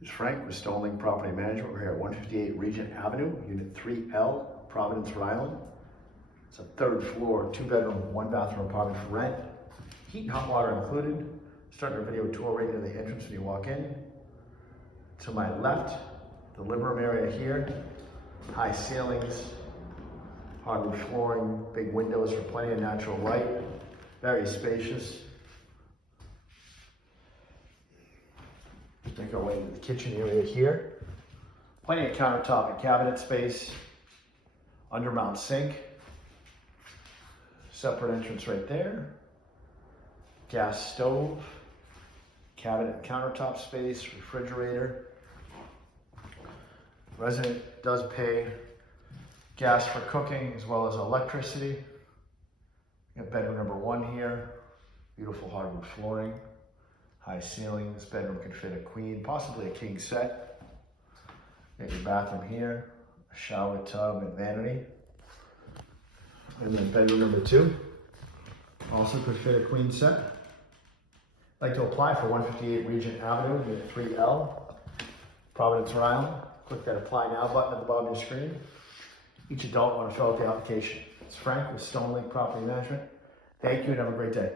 This is Frank with Stonelink Property Management. We're here at 158 Regent Avenue, Unit 3L, Providence, Rhode Island. It's a third floor, 2-bedroom, 1-bathroom apartment for rent. Heat and hot water included. Starting our video tour right near the entrance when you walk in. To my left, the living room area here. High ceilings, hardwood flooring, big windows for plenty of natural light. Very spacious. Make our way into the kitchen area here. Plenty of countertop and cabinet space. Undermount sink. Separate entrance right there. Gas stove. Cabinet and countertop space. Refrigerator. Resident does pay gas for cooking as well as electricity. We got bedroom number 1 here. Beautiful hardwood flooring. High ceilings. Bedroom could fit a queen, possibly a king set. Got your bathroom here. A shower tub and vanity. And then bedroom number 2. Also could fit a queen set. I'd like to apply for 158 Regent Avenue, Unit 3L, Providence, Rhode Island. Click that apply now button at the bottom of your screen. Each adult want to fill out the application. It's Frank with Stonelink Property Management. Thank you and have a great day.